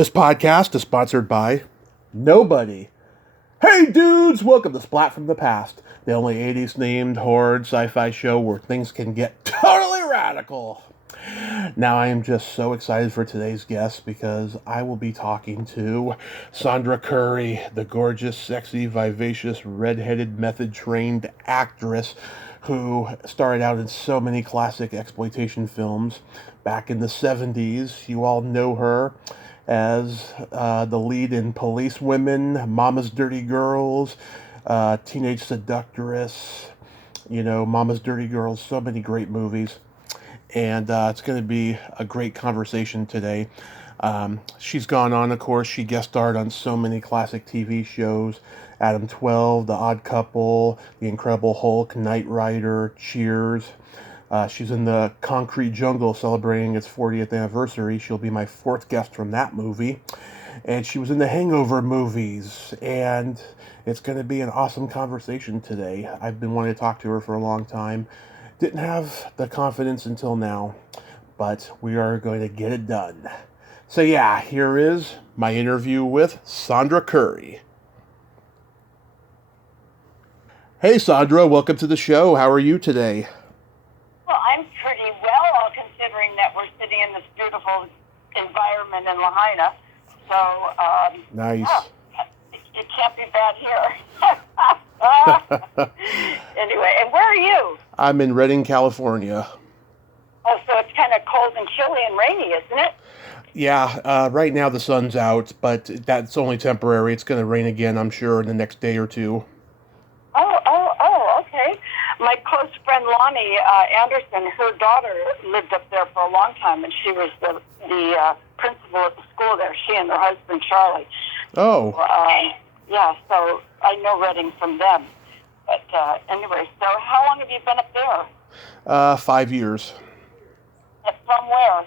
This podcast is sponsored by nobody. Hey dudes, welcome to Splat from the Past, the only 80s themed horror sci-fi show where things can get totally radical. Now I am just so excited for today's guest because I will be talking to Sondra Currie, the gorgeous, sexy, vivacious, red-headed, method-trained actress who started out in so many classic exploitation films back in the 70s. You all know her as the lead in Policewomen, Mama's Dirty Girls, Teenage Seductress, Mama's Dirty Girls, so many great movies. And it's going to be a great conversation today. She's gone on, of course, she guest starred on so many classic TV shows, Adam 12, The Odd Couple, The Incredible Hulk, Knight Rider, Cheers. She's in the Concrete Jungle celebrating its 40th anniversary. She'll be my fourth guest from that movie. And she was in the Hangover movies. And it's going to be an awesome conversation today. I've been wanting to talk to her for a long time. Didn't have the confidence until now. But we are going to get it done. So yeah, here is my interview with Sondra Currie. Hey Sondra, welcome to the show. How are you today? Well, I'm pretty well, considering that we're sitting in this beautiful environment in Lahaina. So, nice. Yeah, it can't be bad here. Anyway, and where are you? I'm in Redding, California. Oh, so it's kind of cold and chilly and rainy, isn't it? Yeah, right now the sun's out, but that's only temporary. It's going to rain again, I'm sure, in the next day or two. Oh, okay. My close friend Lonnie Anderson, her daughter lived up there for a long time, and she was the principal at the school there, she and her husband, Charlie. Oh. Yeah, so I know Redding from them. But anyway, so how long have you been up there? 5 years. From where?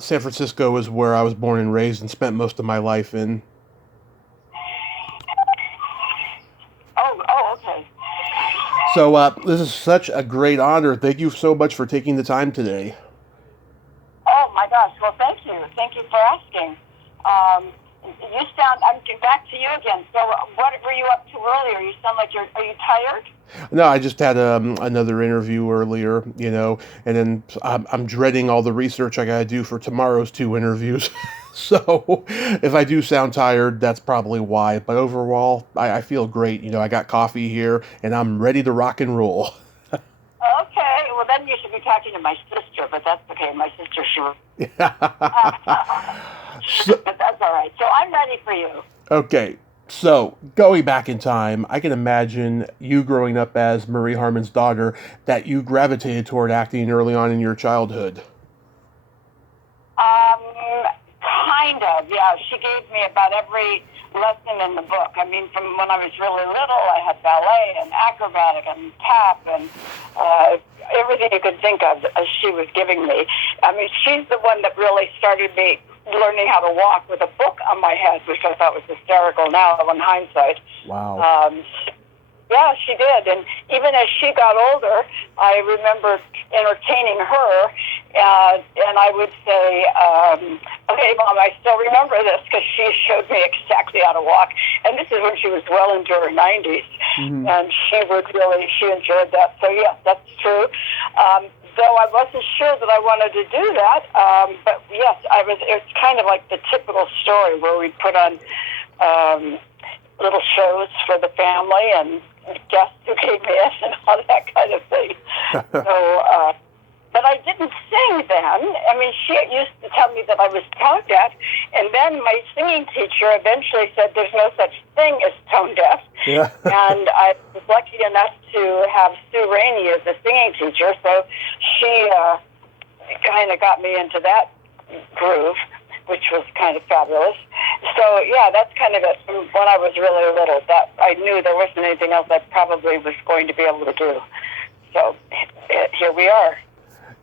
San Francisco is where I was born and raised and spent most of my life in. Oh, okay. So this is such a great honor. Thank you so much for taking the time today. Oh, my gosh. Well, thank you. Thank you for asking. I'm back to you again. So what were you up to earlier? You sound like are you tired? No, I just had another interview earlier, and then I'm dreading all the research I got to do for tomorrow's 2 interviews. So if I do sound tired, that's probably why. But overall, I feel great. I got coffee here, and I'm ready to rock and roll. Okay, well then you should be talking to my sister, but that's okay. My sister, sure. But that's all right. So I'm ready for you. Okay, so going back in time, I can imagine you growing up as Marie Harmon's daughter, that you gravitated toward acting early on in your childhood. Kind of, yeah. She gave me about every lesson in the book. I mean, from when I was really little, I had ballet and acrobatic and tap and everything you could think of she was giving me. I mean, she's the one that really started me learning how to walk with a book on my head, which I thought was hysterical now in hindsight. Wow. Yeah, she did. And even as she got older, I remember entertaining her, and I would say, okay, Mom, I still remember this because she showed me exactly how to walk. And this is when she was well into her 90s. Mm-hmm. And she enjoyed that. So, yes, that's true. Though I wasn't sure that I wanted to do that, but yes, it's kind of like the typical story where we put on little shows for the family and guests who came in and all that kind of thing. So, but I didn't sing then. I mean, she used to tell me that I was tone deaf, and then my singing teacher eventually said there's no such thing as tone deaf. Yeah. And I was lucky enough to have Sue Rainey as a singing teacher, so she kind of got me into that groove, which was kind of fabulous. So, yeah, that's kind of it. When I was really little, that I knew there wasn't anything else I probably was going to be able to do. So, here we are.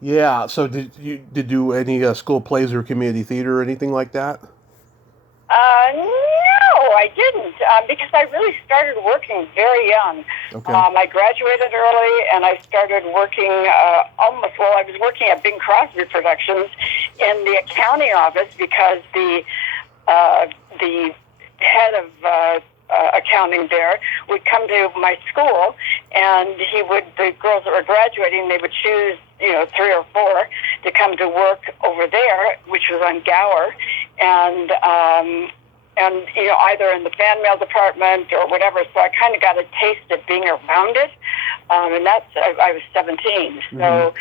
Yeah, so did you do any school plays or community theater or anything like that? No, I didn't, because I really started working very young. Okay. I graduated early, and I started working I was working at Bing Crosby Productions in the accounting office because the the head of accounting there would come to my school, and the girls that were graduating, they would choose, 3 or 4 to come to work over there, which was on Gower, and either in the fan mail department or whatever. So I kind of got a taste of being around it, and I was 17. So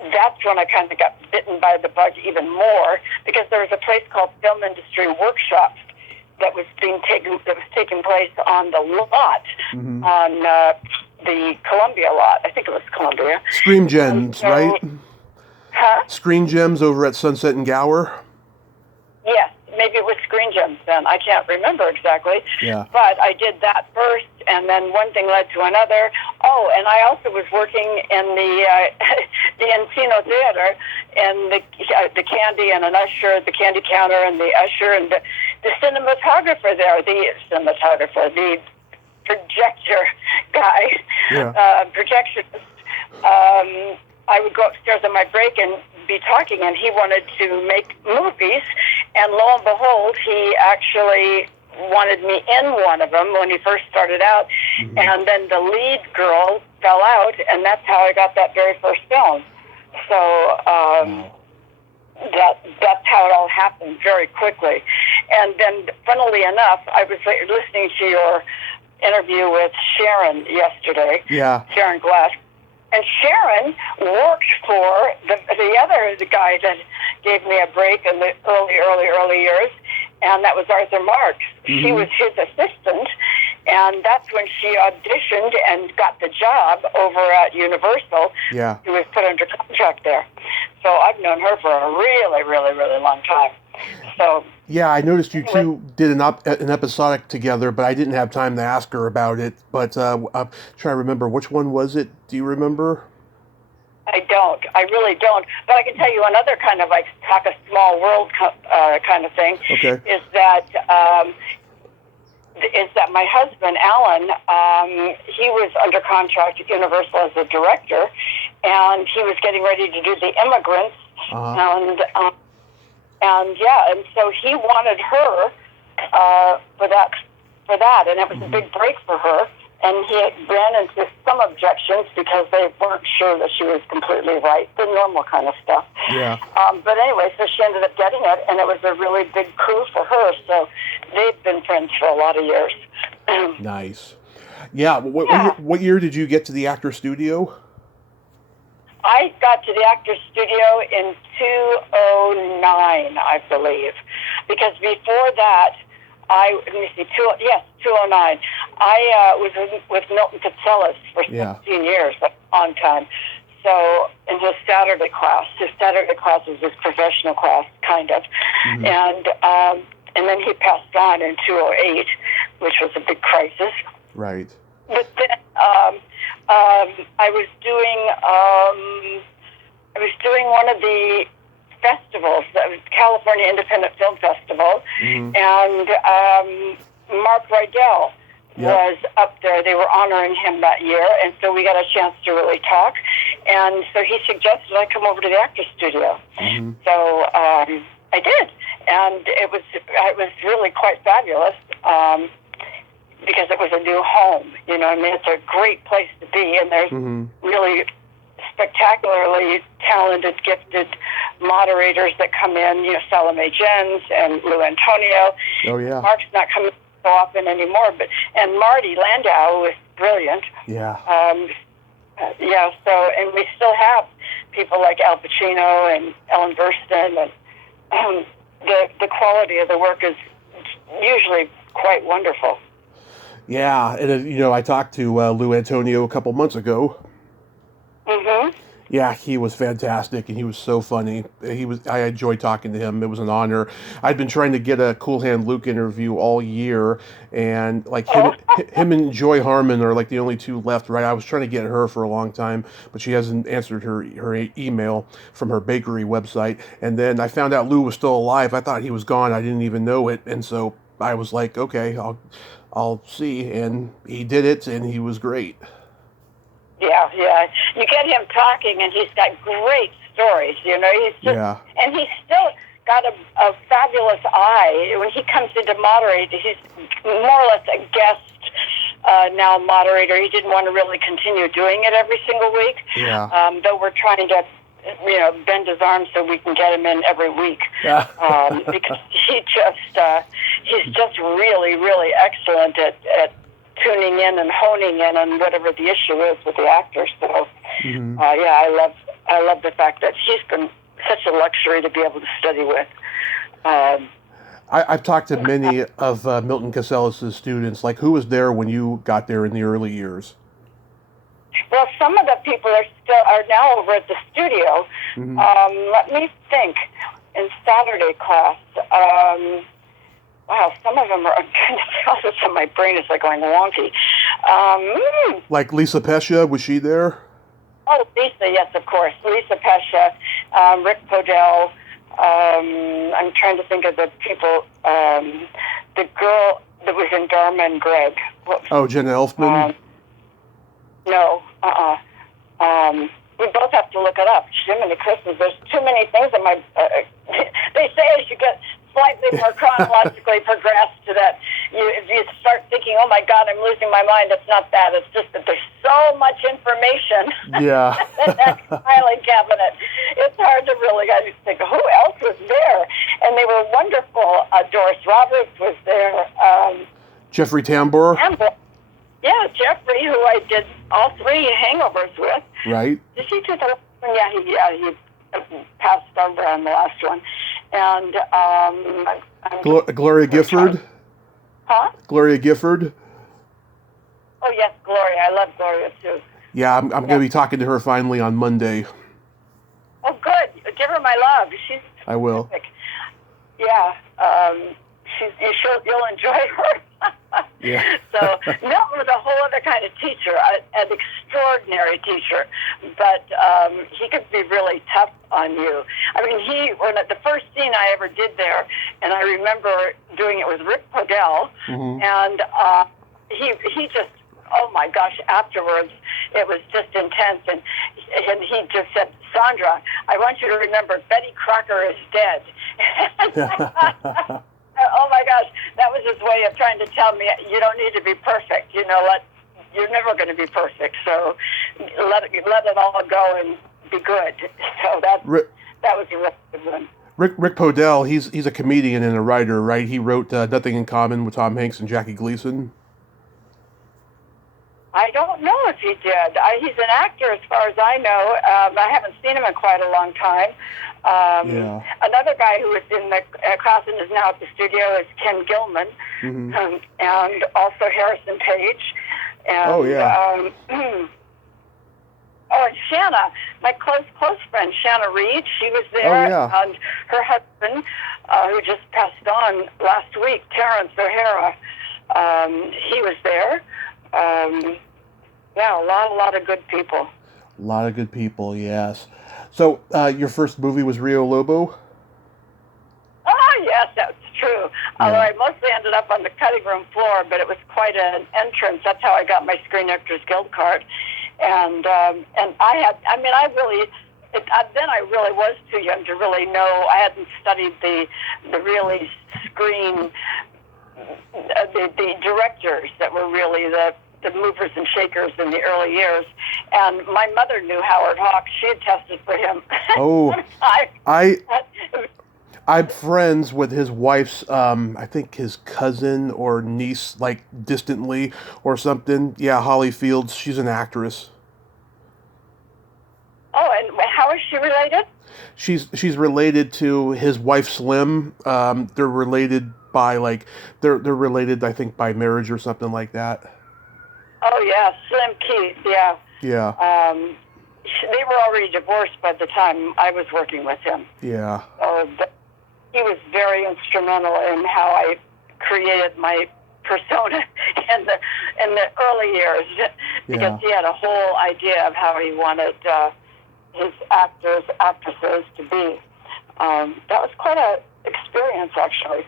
that's when I kind of got bitten by the bug even more, because there was a place called Film Industry Workshops that was taking place on the lot, on the Columbia lot. I think it was Columbia. Screen Gems, right? Huh? Screen Gems over at Sunset and Gower. Yes, maybe it was Screen Gems then. I can't remember exactly. Yeah. But I did that first, and then one thing led to another. Oh, and I also was working in the Encino Theater, and the candy and an usher, the candy counter and the usher, and the cinematographer there, the projector guy, projectionist. I would go upstairs on my break and be talking, and he wanted to make movies, and lo and behold, he actually wanted me in one of them when he first started out, and then the lead girl fell out, and that's how I got that very first film. So that's how it all happened, very quickly. And then, funnily enough, I was listening to your interview with Sharon yesterday, Sharon Glass, and Sharon worked for the guy that gave me a break in the early years, and that was Arthur Marks. She was his assistant, and that's when she auditioned and got the job over at Universal. Yeah. She was put under contract there. So I've known her for a really, really, really long time. So yeah, I noticed you two did an episodic together, but I didn't have time to ask her about it. But I'm trying to remember, which one was it? Do you remember? I don't. I really don't. But I can tell you another kind of talk a small world kind of thing. Okay. Is that my husband, Alan, he was under contract at Universal as a director, and he was getting ready to do The Immigrants, and so he wanted her for that, and it was a big break for her. And he ran into some objections because they weren't sure that she was completely right, the normal kind of stuff. Yeah. But anyway, so she ended up getting it, and it was a really big coup for her. So they've been friends for a lot of years. Nice. Yeah. What year did you get to the Actor Studio? I got to the Actors Studio in 2009, I believe, because before that, 2009. I was with Milton Katselas for 16 years, a long time. So in his Saturday class was his professional class, kind of, and then he passed on in 2008, which was a big crisis. Right. But then I was doing one of the festivals, that was California Independent Film Festival, and Mark Rydell was up there. They were honoring him that year, and so we got a chance to really talk. And so he suggested I come over to the Actors Studio. So I did, and it was really quite fabulous because it was a new home. It's a great place to be, and there's really spectacularly talented, gifted moderators that come in, Salome Jens and Lou Antonio. Oh, yeah. Mark's not coming so often anymore, and Marty Landau was brilliant. Yeah. And we still have people like Al Pacino and Ellen Burstyn, and the quality of the work is usually quite wonderful. Yeah, and I talked to Lou Antonio a couple months ago. Yeah, he was fantastic, and he was so funny. I enjoyed talking to him. It was an honor. I'd been trying to get a Cool Hand Luke interview all year, and him and Joy Harmon are like the only two left, right? I was trying to get her for a long time, but she hasn't answered her email from her bakery website. And then I found out Lou was still alive. I thought he was gone. I didn't even know it, and so I was like, okay, I'll see. And he did it, and he was great. Yeah. You get him talking, and he's got great stories. He's just, and he's still got a fabulous eye. When he comes in to moderate, he's more or less a guest now moderator. He didn't want to really continue doing it every single week. Yeah. Though we're trying to, bend his arm so we can get him in every week. Yeah. Because he's just really, really excellent at tuning in and honing in on whatever the issue is with the actors. So, I love the fact that he's been such a luxury to be able to study with. I've talked to many of Milton Casellas' students. Like, who was there when you got there in the early years? Well, some of the people are now over at the studio. Mm-hmm. Let me think. In Saturday class, wow, some of them are. I'm trying to tell so my brain is like going wonky. Like Lisa Pescia, was she there? Oh, Lisa, yes, of course. Lisa Pescia, Rick Podell. I'm trying to think of the people. The girl that was in Dharma and Greg. Oh, Jenna Elfman? No. We both have to look it up. Jiminy Christmas. There's too many things in my... they say as you get slightly more chronologically progressed to that, you start thinking, oh my God, I'm losing my mind. It's not that. It's just that there's so much information yeah. in that filing cabinet. It's hard to really think, who else was there? And they were wonderful. Doris Roberts was there. Jeffrey Tambor? Yeah, Jeffrey, who I did all 3 hangovers with. Right. Did he do the last one? Yeah, he passed over on the last one. And Gloria Gifford? Huh? Gloria Gifford? Oh, yes, Gloria. I love Gloria, too. Yeah, I'm going to be talking to her finally on Monday. Oh, good. Give her my love. She's I will. Terrific. Yeah. You'll enjoy her. Yeah. So Milton was a whole other kind of teacher, an extraordinary teacher, but he could be really tough on you. I mean, the first scene I ever did there, and I remember doing it with Rick Podell, mm-hmm. and he just, oh my gosh, afterwards, it was just intense, and he just said, Sondra, I want you to remember Betty Crocker is dead. Oh my gosh, that was his way of trying to tell me you don't need to be perfect. You're never going to be perfect. So let it all go and be good. So that was a really good one. Rick Podell, he's a comedian and a writer, right? He wrote Nothing in Common with Tom Hanks and Jackie Gleason. I don't know if he did. He's an actor as far as I know. I haven't seen him in quite a long time. Another guy who was in the class and is now at the studio is Ken Gilman, mm-hmm. And also Harrison Page. And, and Shanna, my close friend, Shanna Reed, she was there. Oh, yeah. And her husband, who just passed on last week, Terrence O'Hara, he was there. A lot of good people. A lot of good people, yes. So, your first movie was Rio Lobo? Oh, yes, that's true. Although I mostly ended up on the cutting room floor, but it was quite an entrance. That's how I got my Screen Actors Guild card. And then I really was too young to really know. I hadn't studied the really screen, the directors that were really the movers and shakers in the early years. And my mother knew Howard Hawks. She had tested for him. Oh, I'm friends with his wife's, I think his cousin or niece, like distantly or something. Yeah, Holly Fields. She's an actress. Oh, and how is she related? She's related to his wife Slim. They're related by they're related, I think, by marriage or something like that. Oh yeah, Slim Keith. Yeah. Yeah. They were already divorced by the time I was working with him. Yeah. He was very instrumental in how I created my persona in the early years, because he had a whole idea of how he wanted his actresses to be. That was quite an experience, actually.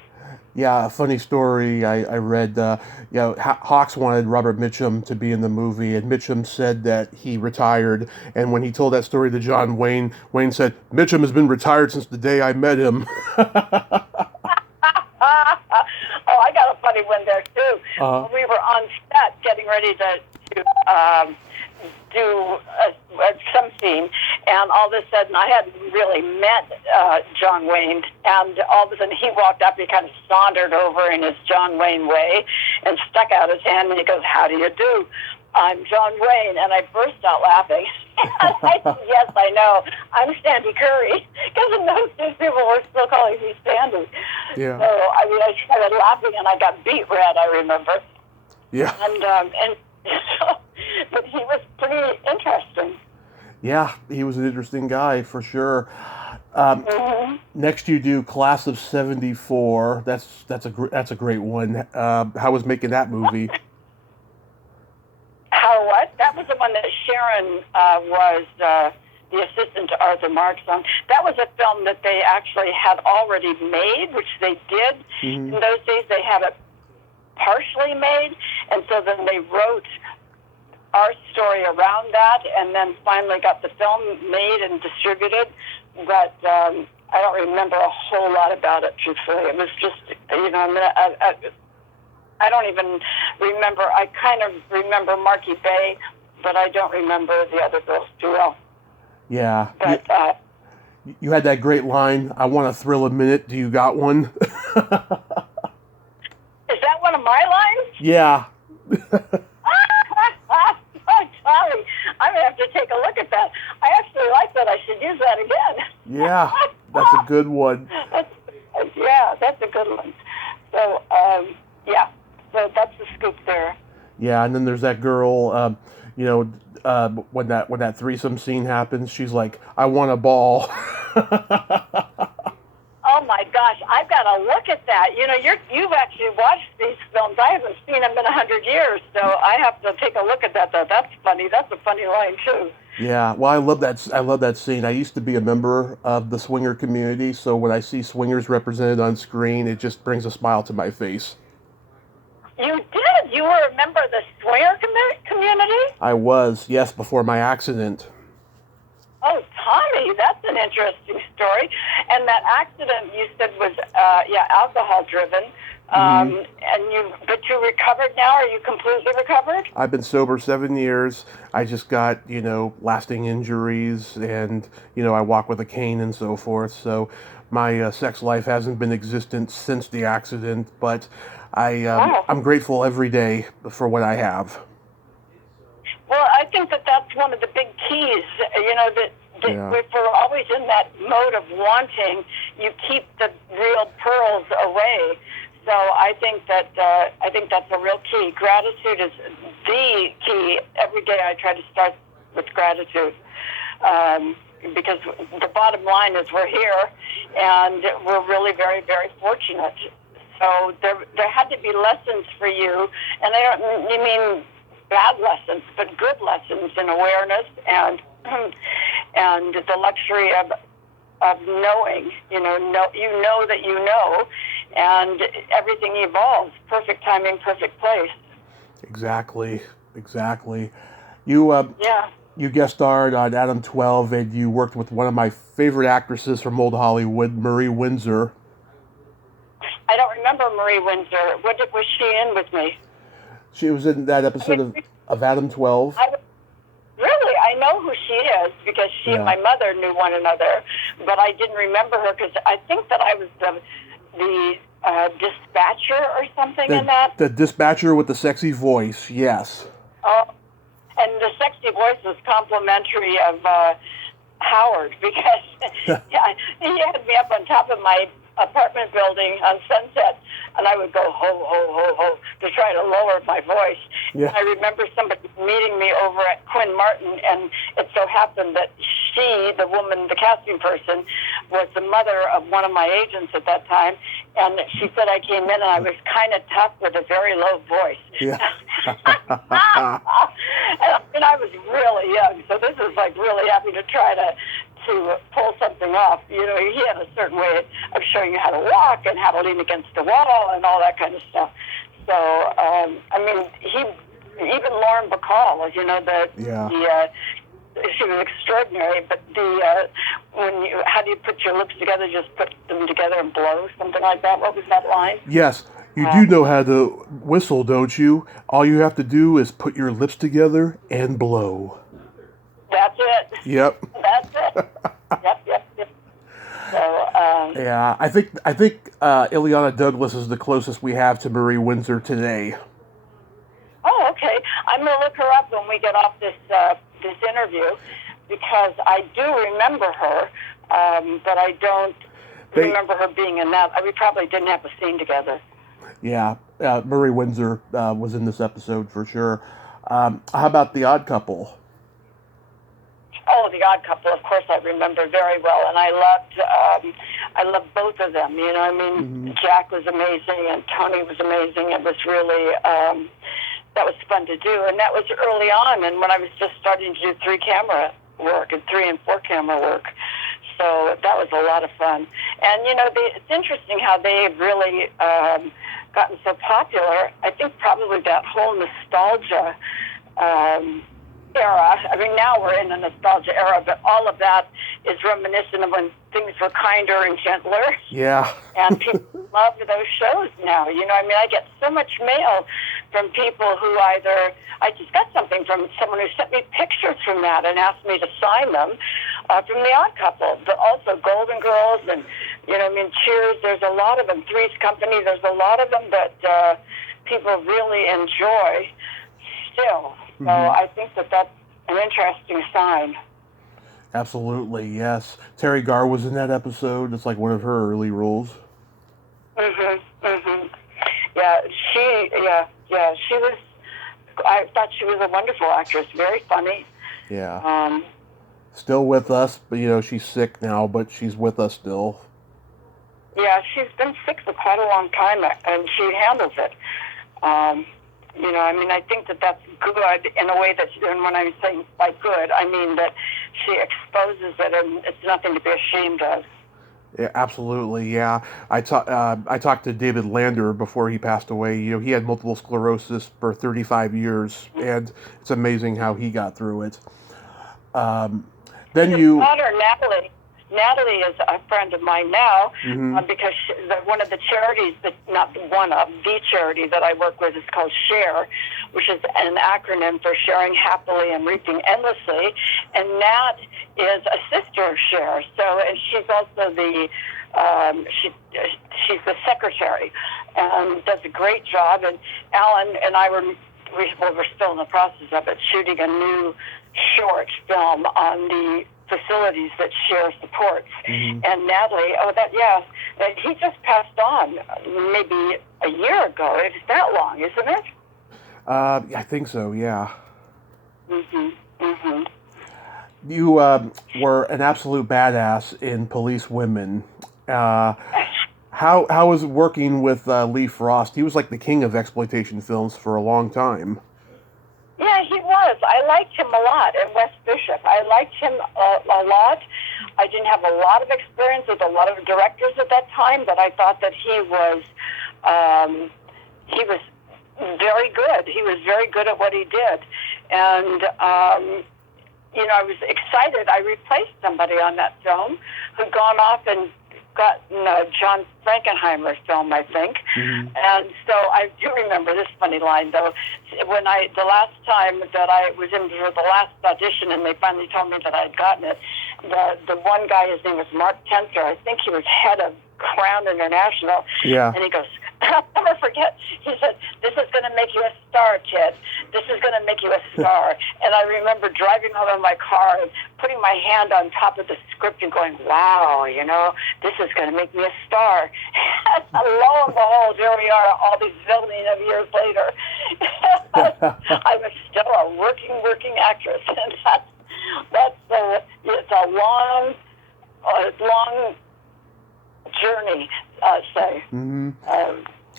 Yeah, a funny story. I read, Hawks wanted Robert Mitchum to be in the movie, and Mitchum said that he retired. And when he told that story to John Wayne, Wayne said, "Mitchum has been retired since the day I met him." Oh, I got a funny one there too. uh, We were on set getting ready to do some scene, and all of a sudden I hadn't really met John Wayne, and all of a sudden he walked up, he kind of sauntered over in his John Wayne way and stuck out his hand, and he goes, "How do you do? I'm John Wayne," and I burst out laughing. And I said, "Yes, I know. I'm Sandy Currie," because in those days people were still calling me Sandy. yeah, So I started laughing, and I got beet red. I remember, yeah, and so, but he was pretty interesting. yeah. He was an interesting guy for sure. Next, you do Class of '74. That's a great one. How was making that movie? How what? That was the one that Sharon was the assistant to Arthur Marks on. That was a film that they actually had already made, which they did. In those days, they had it partially made, and so then they wrote our story around that, and then finally got the film made and distributed. But I don't remember a whole lot about it, truthfully. It was just, I don't even remember. I kind of remember Marky Bay, but I don't remember the other girls too well. Yeah, But you had that great line. "I want to thrill a minute. Do you got one?" is that one of my lines? Yeah. Oh, sorry. I'm going to have to take a look at that. I actually like that. I should use that again. Yeah, that's a good one. That's a good one. So, so that's the scoop there. Yeah, and then there's that girl. When that threesome scene happens, she's like, "I want a ball." Oh my gosh, I've got to look at that. You've actually watched these films. I haven't seen them in 100 years, so I have to take a look at that. Though that's funny. That's a funny line too. Yeah, well, I love that. I love that scene. I used to be a member of the swinger community, so when I see swingers represented on screen, it just brings a smile to my face. You did. You were a member of the swinger community. I was, yes, before my accident. Oh, Tommy, that's an interesting story. And that accident you said was, alcohol driven. But you recovered now? Are you completely recovered? I've been sober 7 years. I just got, lasting injuries, and, I walk with a cane and so forth. So my sex life hasn't been existent since the accident, but I'm grateful every day for what I have. Well, I think that's one of the big keys, that if we're always in that mode of wanting, you keep the real pearls away. So I think that's a real key. Gratitude is the key. Every day I try to start with gratitude. Because the bottom line is we're here, and we're really very, very fortunate. So there had to be lessons for you, and you mean bad lessons, but good lessons in awareness and the luxury of knowing. You know that you know, and everything evolves. Perfect timing, perfect place. Exactly. You guest starred on Adam 12, and you worked with one of my favorite actresses from old Hollywood, Marie Windsor. I don't remember Marie Windsor. What was she in with me? She was in that episode of Adam 12. Really? I know who she is because she and my mother knew one another, but I didn't remember her because I think that I was the dispatcher or something in that. The dispatcher with the sexy voice, yes. Oh, and the sexy voice was complimentary of Howard because he had me up on top of my apartment building on Sunset, and I would go ho, ho, ho, ho to try to lower my voice. Yeah. I remember somebody meeting me over at Quinn Martin, and it so happened that she, the woman, the casting person, was the mother of one of my agents at that time, and she said I came in and I was kind of tough with a very low voice. Yeah. And I was really young, so this is like really having to try to pull something off. You know, he had a certain way of showing you how to walk and how to lean against the wall and all that kind of stuff. So, I mean, even Lauren Bacall, you know, she was extraordinary. But how do you put your lips together? Just put them together and blow, something like that. What was that line? Yes. You do know how to whistle, don't you? All you have to do is put your lips together and blow. That's it. Yep. That's it. Yep. So, yeah, I think Ileana Douglas is the closest we have to Marie Windsor today. Oh, okay. I'm going to look her up when we get off this interview, because I do remember her, but I don't remember her being in that. We probably didn't have a scene together. Yeah, Marie Windsor was in this episode for sure. How about The Odd Couple? Oh, The Odd Couple, of course, I remember very well, and I loved both of them. You know, I mean, Jack was amazing, and Tony was amazing. It was really that was fun to do, and that was early on, and when I was just starting to do 3-camera work and 3 and 4-camera work. So that was a lot of fun. And you know, it's interesting how they've really gotten so popular. I think probably that whole nostalgia era. I mean, now we're in a nostalgia era, but all of that is reminiscent of when things were kinder and gentler. Yeah. And people love those shows now. You know, I mean, I get so much mail from people who I just got something from someone who sent me pictures from that and asked me to sign them from The Odd Couple, but also Golden Girls and, you know, I mean, Cheers. There's a lot of them. Three's Company. There's a lot of them that people really enjoy still. So I think that's an interesting sign. Absolutely, yes. Terry Garr was in that episode. It's like one of her early roles. Yeah, she was. I thought she was a wonderful actress. Very funny. Yeah. Still with us, but you know she's sick now, but she's with us still. Yeah, she's been sick for quite a long time, and she handles it. You know, I mean, I think that's good in a way that, and when I'm saying by good, I mean that she exposes it, and it's nothing to be ashamed of. Yeah, absolutely, yeah. I talked to David Lander before he passed away. You know, he had multiple sclerosis for 35 years, and it's amazing how he got through it. His daughter, Natalie is a friend of mine now, because one of the charities, the charity that I work with is called SHARE, which is an acronym for Sharing Happily and Reaping Endlessly. And Nat is a sister of SHARE, and she's also she's the secretary and does a great job. And Alan and I we're still in the process of it, shooting a new short film on the facilities that SHARE supports. And Natalie, he just passed on maybe a year ago. It's that long, isn't it? I think so, yeah. You were an absolute badass in Policewomen. How was it working with Lee Frost? He was like the king of exploitation films for a long time. Yeah, he was. I liked him a lot. And Wes Bishop, I liked him a lot. I didn't have a lot of experience with a lot of directors at that time, but I thought that he was very good. He was very good at what he did. And, you know, I was excited. I replaced somebody on that film who'd gone off and gotten a John Frankenheimer film, I think. And so I do remember this funny line, though. When the last time that I was in for the last audition and they finally told me that I'd gotten it, the one guy, his name was Mark Tensor, I think he was head of Crown International. Yeah. And he goes, I'll never forget, he said, "This is going to make you a star, kid. This is going to make you a star." And I remember driving home in my car and putting my hand on top of the script and going, wow, you know, this is going to make me a star. And lo and behold, here we are all these zillion of years later. I was still a working actress. And it's a long journey, I'd say.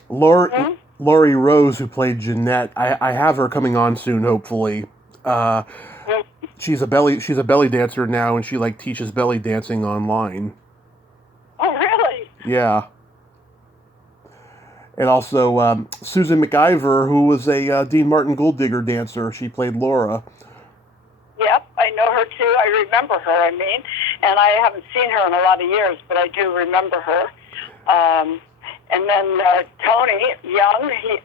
Laurie Rose, who played Jeanette, I have her coming on soon, hopefully. She's a belly dancer now, and she like teaches belly dancing online. Oh, really? Yeah. And also Susan McIver, who was a Dean Martin Gold Digger dancer. She played Laura. Yep, I know her too. I remember her, and I haven't seen her in a lot of years, but I do remember her. And then Tony Young, he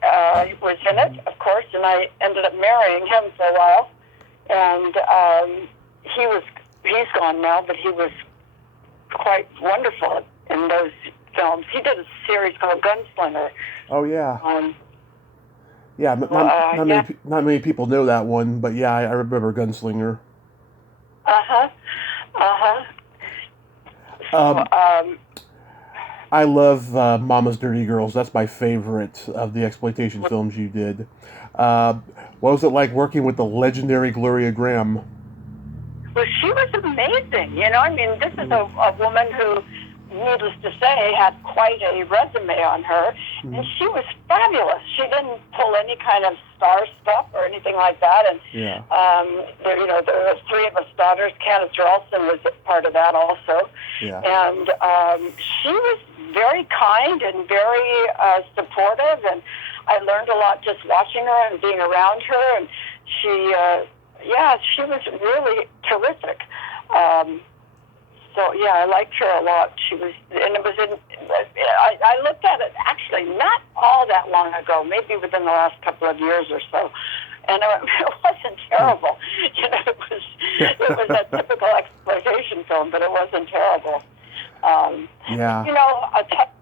was in it, of course, and I ended up marrying him for a while. And he's gone now, but he was quite wonderful in those films. He did a series called Gunslinger. Oh yeah. Not many people know that one, but yeah, I remember Gunslinger. I love Mama's Dirty Girls. That's my favorite of the exploitation films you did. What was it like working with the legendary Gloria Graham? Well, she was amazing. This is a woman who, needless to say, had quite a resume on her, and she was fabulous. She didn't pull any kind of star stuff or anything like that. And there were three of us daughters. Candace Ralston was part of that also. Yeah. And she was very kind and very supportive, and I learned a lot just watching her and being around her. And she was really terrific. So yeah, I liked her a lot. I looked at it actually not all that long ago, maybe within the last couple of years or so, and it wasn't terrible. It was a typical exploitation film, but it wasn't terrible.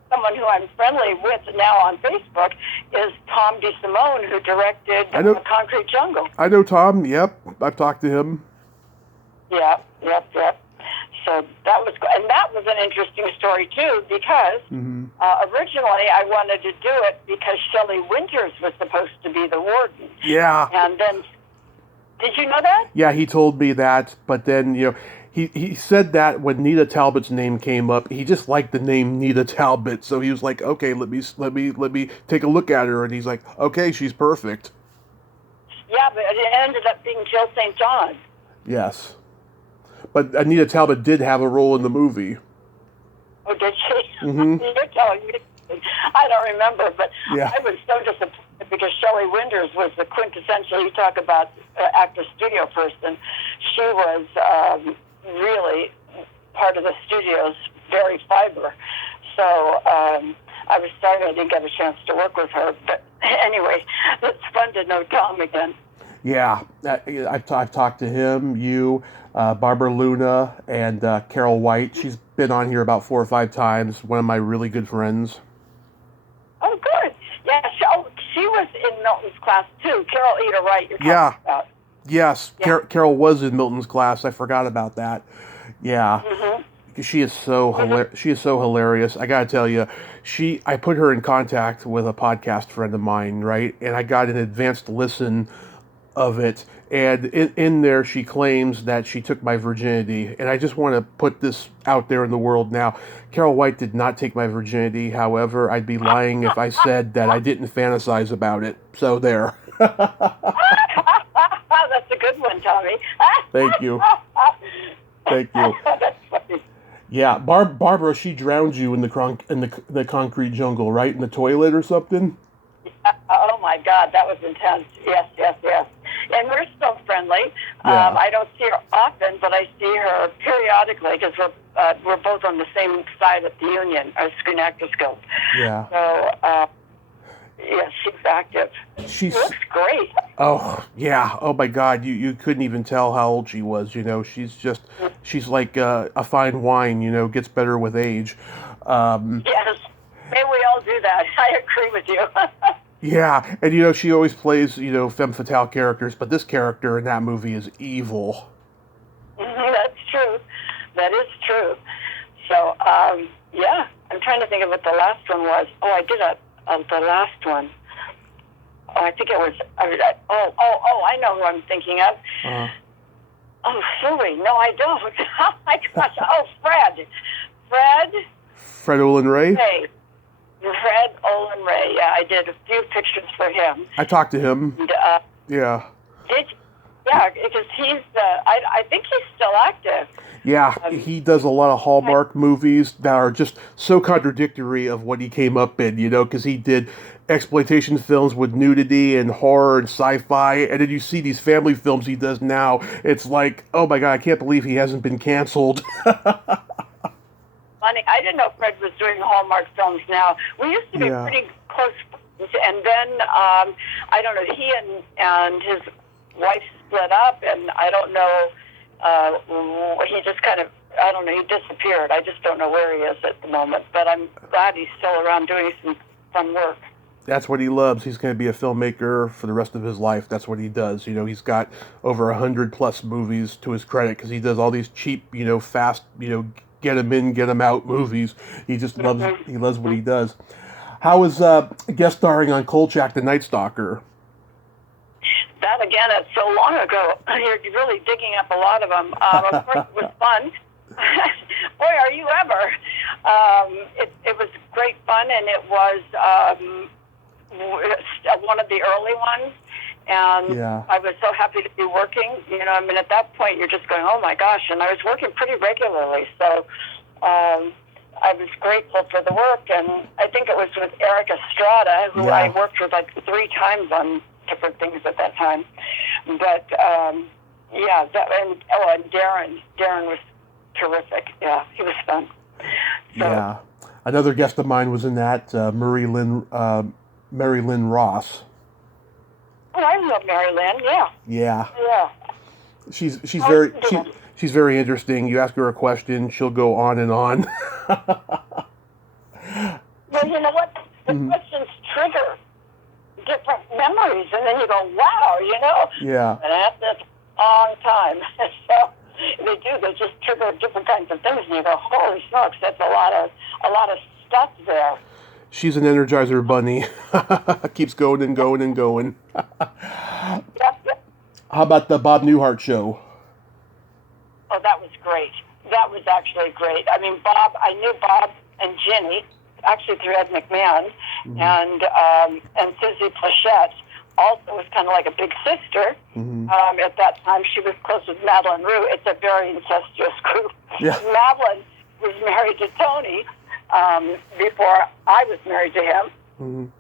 Someone who I'm friendly with now on Facebook is Tom DeSimone, who directed Concrete Jungle. I know Tom. Yep, I've talked to him. Yep. So that was an interesting story too, because originally I wanted to do it because Shelley Winters was supposed to be the warden. Yeah. And then, did you know that? Yeah, he told me that, but then he said that when Nita Talbot's name came up, he just liked the name Nita Talbot, so he was like, okay, let me take a look at her, and he's like, okay, she's perfect. Yeah, but it ended up being Jill St. John. Yes. But Anita Talbot did have a role in the movie. Oh, did she? Mm-hmm. You're telling me. I don't remember, but yeah. I was so disappointed because Shelley Winters was the quintessential, you talk about actor studio person. She was really part of the studio's very fiber. So I was sorry I didn't get a chance to work with her. But anyway, it's fun to know Tom again. Yeah, I've talked to him, you, Barbara Luna, and Carol White. She's been on here about 4 or 5 times, one of my really good friends. Oh, good. Yeah, she was in Milton's class, too. Carol Eda Wright, you're talking about. Yes, yeah. Carol was in Milton's class. I forgot about that. Yeah. Mm-hmm. She is so She is so hilarious. I gotta tell you, I put her in contact with a podcast friend of mine, right? And I got an advanced listen of it, and in there she claims that she took my virginity, and I just want to put this out there in the world now. Carol White did not take my virginity. However, I'd be lying if I said that I didn't fantasize about it. So there. That's a good one, Tommy. Thank you. That's funny. Yeah, Barbara, she drowned you in the concrete jungle, right? In the toilet or something? Oh my God, that was intense. Yes. And we're still friendly. Yeah. I don't see her often, but I see her periodically because we're both on the same side of the union, our Screen Actors Guild. Yeah. So, yeah, she's active. She looks great. Oh, yeah. Oh my God, you couldn't even tell how old she was. She's like a fine wine. Gets better with age. Yes. Maybe we all do that. I agree with you. Yeah, and she always plays, femme fatale characters, but this character in that movie is evil. That's true. That is true. So, yeah, I'm trying to think of what the last one was. Oh, I did the last one. Oh, I think it was, I know who I'm thinking of. Oh, Philly. No, I don't. Oh, my gosh. Oh, Fred. Fred Olin Ray? Hey. Fred Olin Ray, yeah, I did a few pictures for him. I talked to him. And, yeah. Did Yeah, because I think he's still active. Yeah, he does a lot of Hallmark movies that are just so contradictory of what he came up in, because he did exploitation films with nudity and horror and sci-fi, and then you see these family films he does now. It's like, oh my God, I can't believe he hasn't been canceled. Funny, I didn't know Fred was doing Hallmark films now. We used to be pretty close friends, and then, I don't know, he and his wife split up, and I don't know, he just kind of, I don't know, he disappeared. I just don't know where he is at the moment, but I'm glad he's still around doing some fun work. That's what he loves. He's going to be a filmmaker for the rest of his life. That's what he does. He's got over 100+ movies to his credit because he does all these cheap, fast, get him in, get him out movies. He just loves, he loves what he does. How was guest starring on Kolchak the Night Stalker? That, again, it's so long ago. You're really digging up a lot of them. Of course, it was fun. Boy, are you ever. It was great fun, and it was one of the early ones. And I was so happy to be working. At that point, you're just going, oh, my gosh. And I was working pretty regularly. So I was grateful for the work. And I think it was with Eric Estrada, who I worked with like 3 times on different things at that time. But, and Darren was terrific. Yeah, he was fun. So, yeah. Another guest of mine was in that, Mary Lynn Ross. Oh, I love Mary Lynn, yeah. Yeah. Yeah. She's very interesting. You ask her a question, she'll go on and on. Well, you know what? The questions trigger different memories, and then you go, wow, Yeah. And that's a long time. So they do. They just trigger different kinds of things, and you go, holy smokes, that's a lot of stuff there. She's an Energizer bunny. Keeps going and going and going. Yep. How about the Bob Newhart show? Oh, that was great. That was actually great. I mean, I knew Bob and Ginny, actually through Ed McMahon, and Susie Plachette also was kind of like a big sister. At that time, she was close with Madeline Rue. It's a very incestuous group. Yeah. Madeline was married to Tony before I was married to him.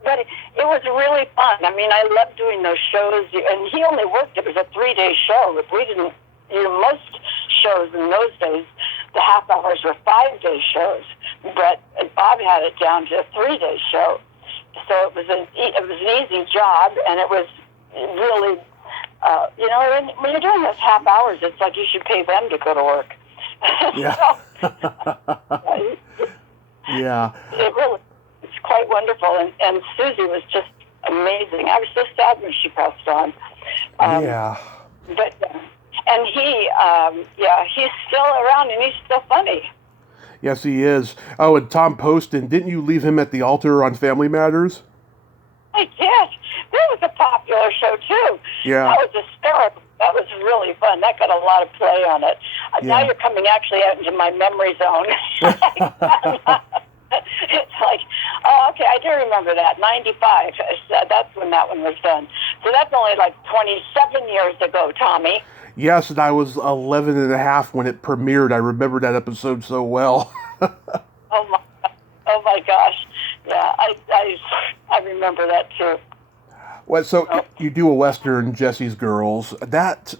But it was really fun. I mean, I loved doing those shows. And he only worked, it was a 3-day show. If we didn't, most shows in those days, the half hours were 5-day shows. But Bob had it down to a 3-day show. So it was an easy job, and it was really, when you're doing those half hours, it's like you should pay them to go to work. Yeah. Yeah. It's quite wonderful, and Susie was just amazing. I was so sad when she passed on. Yeah. But and he's still around, and he's still funny. Yes, he is. Oh, and Tom Poston, didn't you leave him at the altar on Family Matters? I did. That was a popular show too. Yeah. That was hysterical. That was really fun. That got a lot of play on it. Now you're coming actually out into my memory zone. It's like, oh, okay, I do remember that. 95. That's when that one was done. So that's only like 27 years ago, Tommy. Yes, and I was 11 and a half when it premiered. I remember that episode so well. Oh my gosh. Yeah, I remember that too. Well, so you do a Western, Jessi's Girls. That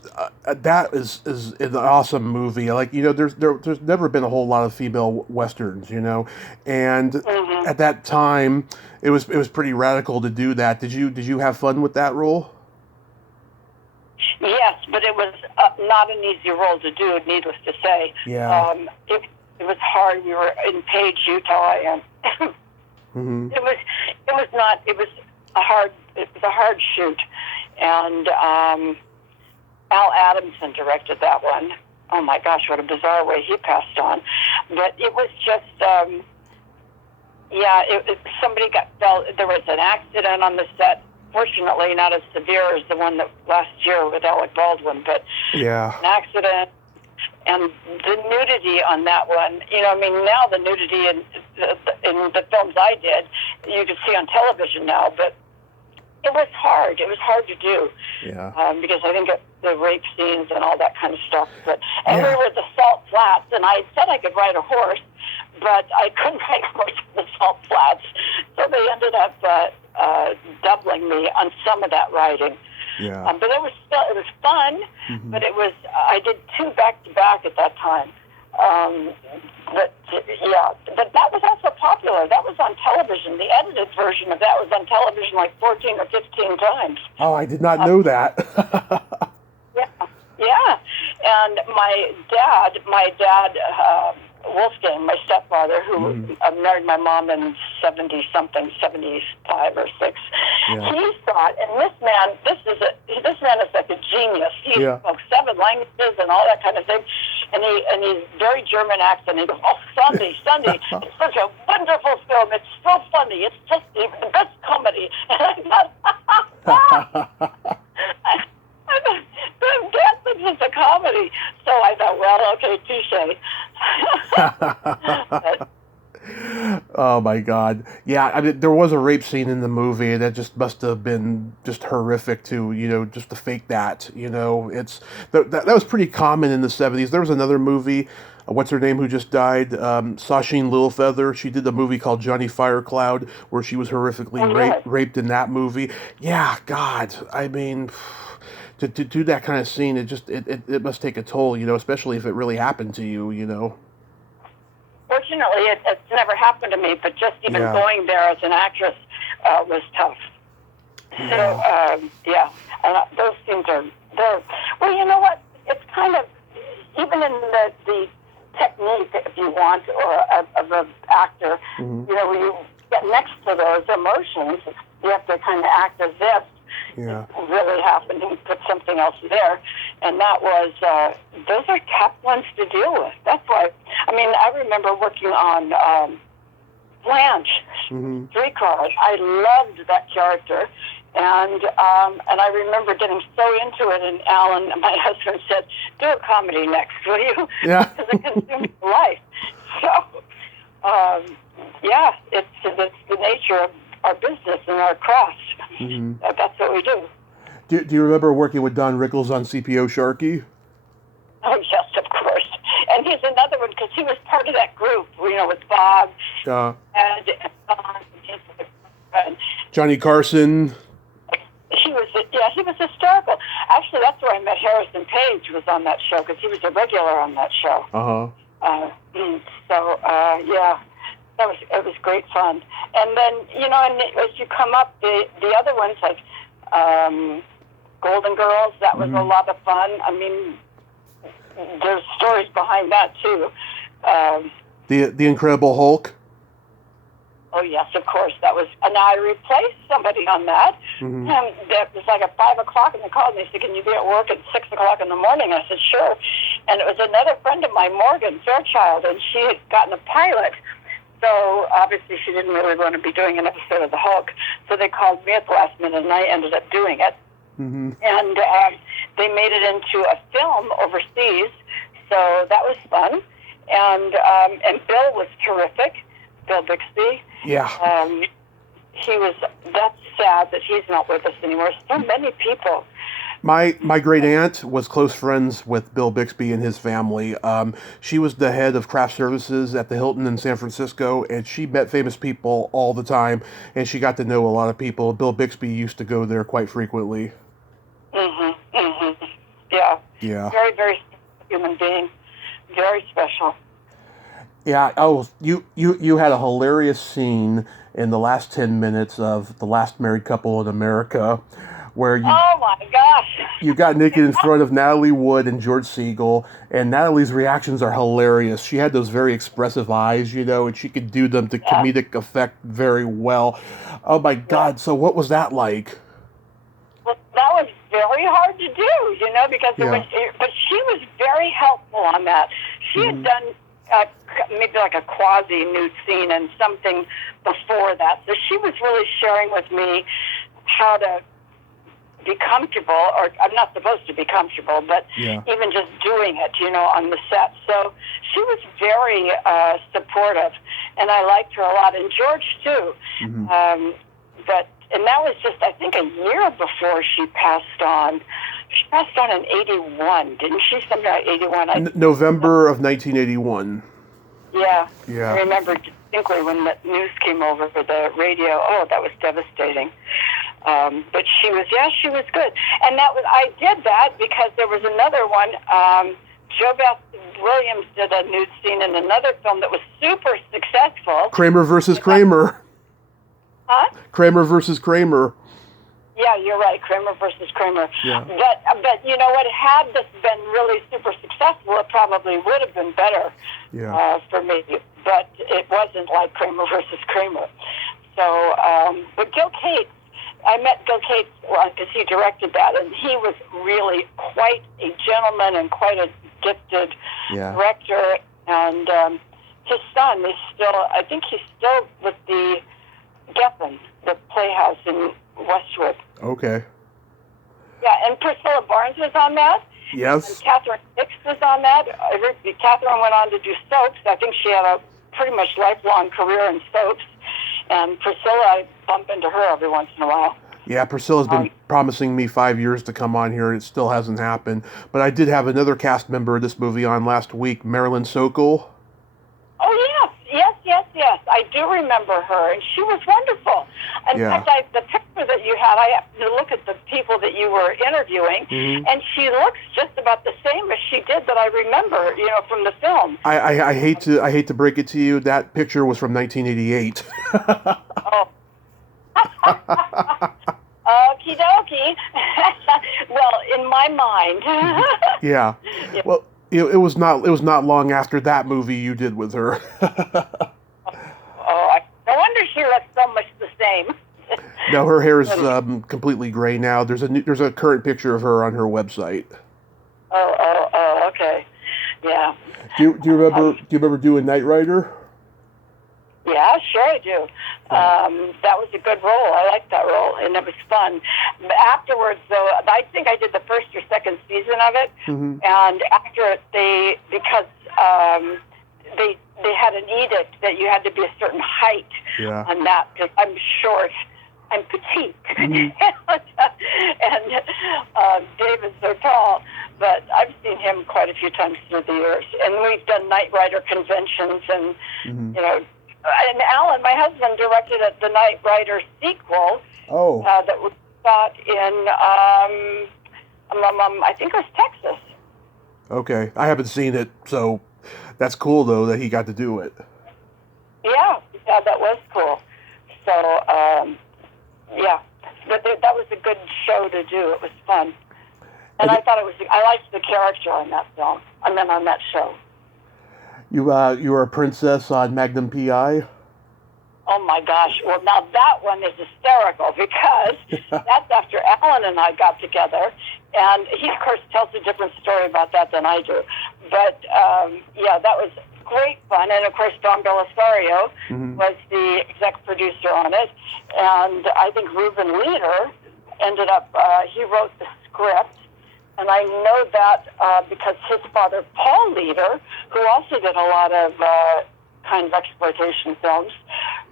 is an awesome movie. Like, there's never been a whole lot of female Westerns, and at that time it was pretty radical to do that. Did you have fun with that role? Yes, but it was not an easy role to do, needless to say. Yeah. It was hard. We were in Page, Utah, and it was a hard shoot. And Al Adamson directed that one. Oh my gosh, what a bizarre way he passed on. But it was just, somebody there was an accident on the set. Fortunately, not as severe as the one that last year with Alec Baldwin, but an accident. And the nudity on that one, now the nudity in the films I did, you can see on television now, but it was hard. It was hard to do. Yeah. Because I think the rape scenes and all that kind of stuff. And we were at the Salt Flats, and I said I could ride a horse, but I couldn't ride a horse in the Salt Flats, so they ended up doubling me on some of that riding. Yeah. But it was fun. Mm-hmm. But I did 2 back-to-back at that time. But that was also popular. That was on television. The edited version of that was on television like 14 or 15 times. Oh, I did not know that. Yeah. And my dad, Wolfgang, my stepfather, who married my mom in 70-something, 75 or 6, he thought, and this man is like a genius. He spoke 7 languages and all that kind of thing, and he's very German accent. He goes, "Oh, Sunday, it's such a wonderful film. It's so funny. It's just the best comedy." And I thought, Dad thinks it's a comedy. So I thought, well, okay, touche. Oh my God! Yeah, I mean, there was a rape scene in the movie, and that just must have been just horrific to just to fake that. It's that was pretty common in the 70s. There was another movie. What's her name? Who just died? Sacheen Littlefeather. She did a movie called Johnny Firecloud, where she was horrifically raped in that movie. Yeah, God. I mean, to do that kind of scene, it must take a toll, especially if it really happened to you. Fortunately, it's never happened to me, but just even going there as an actress was tough. So, and those scenes are there. Well, you know what? It's kind of, even in the technique, if you want, or of an actor, when you get next to those emotions, you have to kind of act as if it really happened and put something else there. And that was, those are tough ones to deal with. That's why, I remember working on Blanche, Streetcar. I loved that character. And I remember getting so into it, and Alan, my husband, said, "Do a comedy next, will you?" Yeah. Because it consumes life. So, it's the nature of our business and our craft. That's what we do. Do you remember working with Don Rickles on CPO Sharkey? Oh, yes, of course. And he's another one, because he was part of that group, with Bob and Johnny Carson. He was hysterical. Actually, that's where I met Harrison Page, was on that show, because he was a regular on that show. It was great fun. And then, and as you come up, the other ones, like Golden Girls, that was a lot of fun. There's stories behind that, too. The Incredible Hulk? Oh, yes, of course. That was, and I replaced somebody on that. And it was like at 5 o'clock, and they called me and they said, "Can you be at work at 6 o'clock in the morning?" I said, "Sure." And it was another friend of mine, Morgan Fairchild, and she had gotten a pilot. So obviously she didn't really want to be doing an episode of The Hulk. So they called me at the last minute, and I ended up doing it. And they made it into a film overseas. So that was fun. And Bill was terrific, Bill Bixby. Yeah. That's sad that he's not with us anymore. So many people. My great aunt was close friends with Bill Bixby and his family. She was the head of craft services at the Hilton in San Francisco, and she met famous people all the time, and she got to know a lot of people. Bill Bixby used to go there quite frequently. Yeah. Very, very human being. Very special. Yeah. Oh, you had a hilarious scene in the last 10 minutes of The Last Married Couple in America, where oh my gosh, you got naked in front of Natalie Wood and George Segal, and Natalie's reactions are hilarious. She had those very expressive eyes, and she could do them to comedic effect very well. Oh my God! So what was that like? Well, that was very hard to do, because but she was very helpful on that. She had done maybe like a quasi-nude scene and something before that, so she was really sharing with me how to be comfortable, or I'm not supposed to be comfortable, but even just doing it, on the set. So she was very supportive, and I liked her a lot, and George too. And that was just, I think, a year before she passed on. She passed on in 81, didn't she? Something like 81. November of 1981. Yeah. Yeah. I remember distinctly when the news came over for the radio. Oh, that was devastating. But she was good. And I did that because there was another one. Joe Beth Williams did a nude scene in another film that was super successful. Kramer versus Kramer. Huh? Kramer versus Kramer. Yeah, you're right. Kramer versus Kramer. Yeah. But you know what? Had this been really super successful, it probably would have been better for me. But it wasn't like Kramer versus Kramer. So, but Gil Cates, I met Gil Cates because he directed that, and he was really quite a gentleman and quite a gifted director. And his son is I think he's still with the Geffen, the Playhouse in Westwood. Okay. Yeah, and Priscilla Barnes was on that. Yes. And Catherine Hicks was on that. Catherine went on to do soaps. I think she had a pretty much lifelong career in soaps. And Priscilla, I bump into her every once in a while. Yeah, Priscilla's been promising me 5 years to come on here, and it still hasn't happened. But I did have another cast member of this movie on last week, Marilyn Sokol. Oh, yes. I do remember her, and she was wonderful. In fact, the picture that you had, I happened to look at the people that you were interviewing, and she looks just about the same as she did that I remember, from the film. I hate to break it to you, that picture was from 1988. Oh. Okie dokie. Well, in my mind. Yeah. Well, it was not long after that movie you did with her. No wonder she looks so much the same. No, her hair is completely gray now. There's a current picture of her on her website. Oh, okay. Yeah. Do you remember doing Knight Rider? Yeah, sure I do. That was a good role. I liked that role, and it was fun. But afterwards, though, I think I did the first or second season of it, and after it, because they had an edict that you had to be a certain height on that, because I'm short. I'm petite, and David's so tall. But I've seen him quite a few times through the years, and we've done Knight Rider conventions, and and Alan, my husband, directed the Knight Rider sequel. Oh. That was shot in I think it was Texas. Okay, I haven't seen it, so that's cool though that he got to do it. Yeah, that was cool. So but that was a good show to do. It was fun, and I liked the character on that film. On that show. You were a princess on Magnum P.I.? Oh my gosh! Well, now that one is hysterical because that's after Alan and I got together, and he of course tells a different story about that than I do. But that was great fun, and of course Don Belisario was the exec producer on it, and I think Reuben Leader ended up he wrote the script. And I know that because his father, Paul Leader, who also did a lot of kind of exploitation films,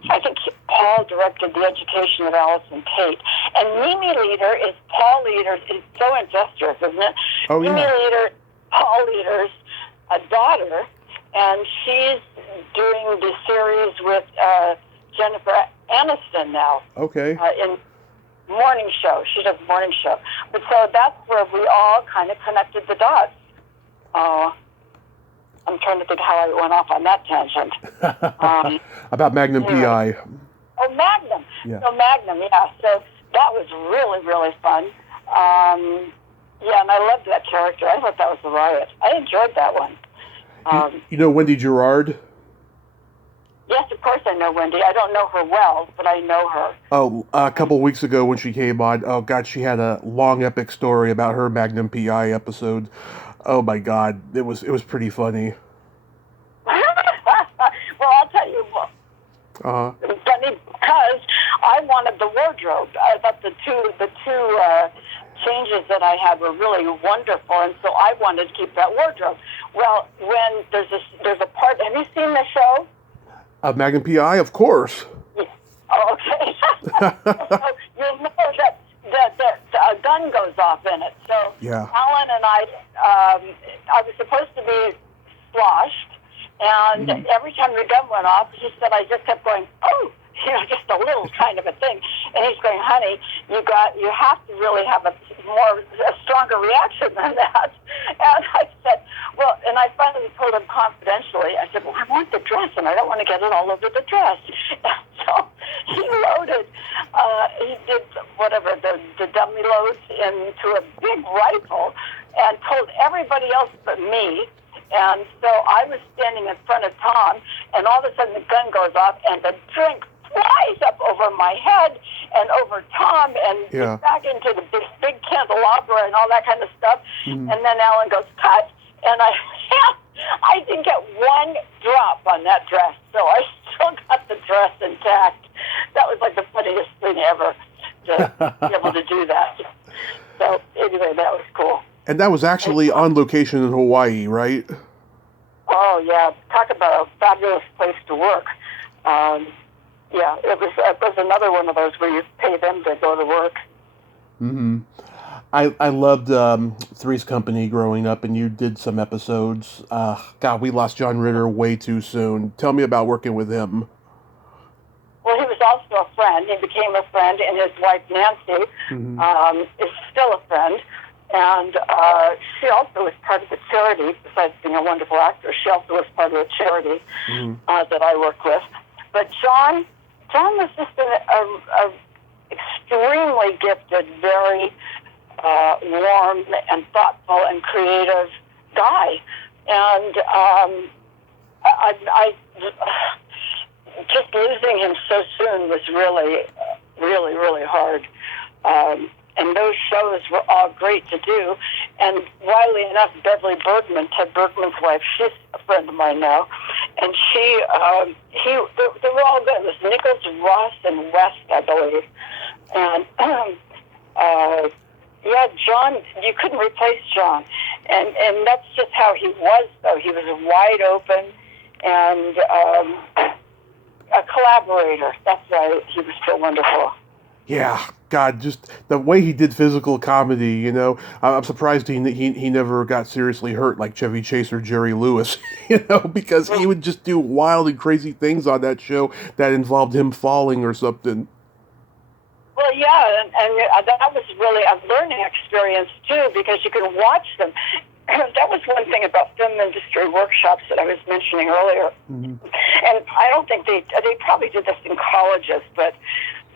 I think Paul directed The Education of Alice and Kate. And Mimi Leader is Paul Leader's, it's so incestuous, isn't it? Oh, yeah. Mimi Leader, Paul Leader's daughter, and she's doing the series with Jennifer Aniston now. Okay. In morning show. She does morning show. But so that's where we all kind of connected the dots. I'm trying to think how I went off on that tangent. About Magnum P.I. Oh, Magnum. Yeah. So Magnum, yeah. So that was really, really fun. And I loved that character. I thought that was a riot. I enjoyed that one. You know Wendy Gerard? Yes, of course I know Wendy. I don't know her well, but I know her. Oh, a couple weeks ago when she came on, oh God, she had a long epic story about her Magnum P.I. episode. Oh my God, it was pretty funny. Well, I'll tell you what. Funny because I wanted the wardrobe. I thought the two changes that I had were really wonderful, and so I wanted to keep that wardrobe. Well, when there's a part. Have you seen the show? Magnum P.I., of course. Yeah. Oh, okay. So you'll know that a gun goes off in it. So Yeah. Alan and I was supposed to be sloshed, and every time the gun went off, he said I just kept going, oh, just a little kind of a thing. And he's going, honey, you have to really have a stronger reaction than that. And I said, well, and I finally told him confidentially, I said, well, I want the dress, and I don't want to get it all over the dress. And so he loaded, he did whatever, the dummy loads into a big rifle and told everybody else but me. And so I was standing in front of Tom, and all of a sudden the gun goes off, and the drink flies up over my head and over Tom and back into the big candelabra and all that kind of stuff. And then Alan goes, cut. And I didn't get one drop on that dress, so I still got the dress intact. That was like the funniest thing ever, to be able to do that. So anyway, that was cool. And that was actually on location in Hawaii, right? Oh, yeah. Talk about a fabulous place to work. Yeah, it was another one of those where you pay them to go to work. Mm-hmm. I loved Three's Company growing up, and you did some episodes. God, we lost John Ritter way too soon. Tell me about working with him. Well, he was also a friend. He became a friend, and his wife, Nancy, is still a friend. And she also was part of the charity, besides being a wonderful actress. She also was part of the charity that I worked with. But John was just a extremely gifted, very warm and thoughtful and creative guy. And I just losing him so soon was really, really, really hard. And those shows were all great to do. And wildly enough, Beverly Bergman, Ted Bergman's wife, she's a friend of mine now. And they were all good. It was Nichols, Ross, and West, I believe. And, John, you couldn't replace John. And that's just how he was, though. He was wide open and a collaborator. That's why he was so wonderful. Yeah, God, just the way he did physical comedy, I'm surprised he never got seriously hurt like Chevy Chase or Jerry Lewis, because he would just do wild and crazy things on that show that involved him falling or something. Well, yeah, and that was really a learning experience, too, because you could watch them. That was one thing about film industry workshops that I was mentioning earlier. And I don't think they probably did this in colleges, but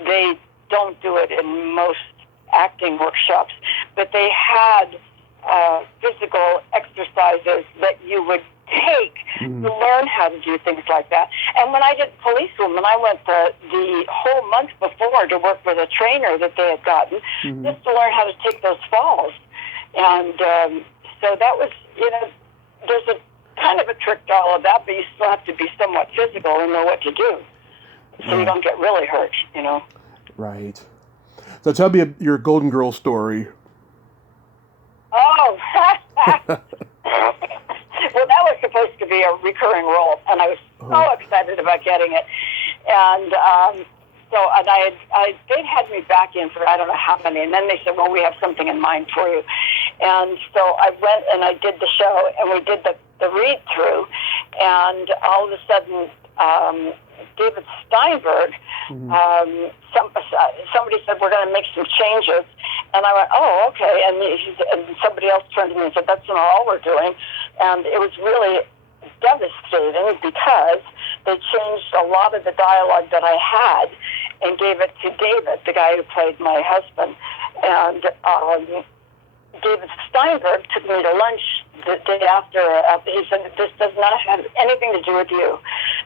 they don't do it in most acting workshops. But they had physical exercises that you would take to learn how to do things like that. And when I did Policewomen, I went the whole month before to work with a trainer that they had gotten just to learn how to take those falls. And so that was, there's a kind of a trick to all of that, but you still have to be somewhat physical and know what to do so you don't get really hurt, Right. So tell me your Golden Girl story. Oh, well, that was supposed to be a recurring role, and I was so excited about getting it. And they'd had me back in for I don't know how many, and then they said, well, we have something in mind for you. And so I went and I did the show, and we did the read-through, and all of a sudden, David Steinberg, somebody said, we're going to make some changes. And I went, oh, okay. And somebody else turned to me and said, that's not all we're doing. And it was really devastating because they changed a lot of the dialogue that I had and gave it to David, the guy who played my husband. And David Steinberg took me to lunch the day after. He said, this does not have anything to do with you.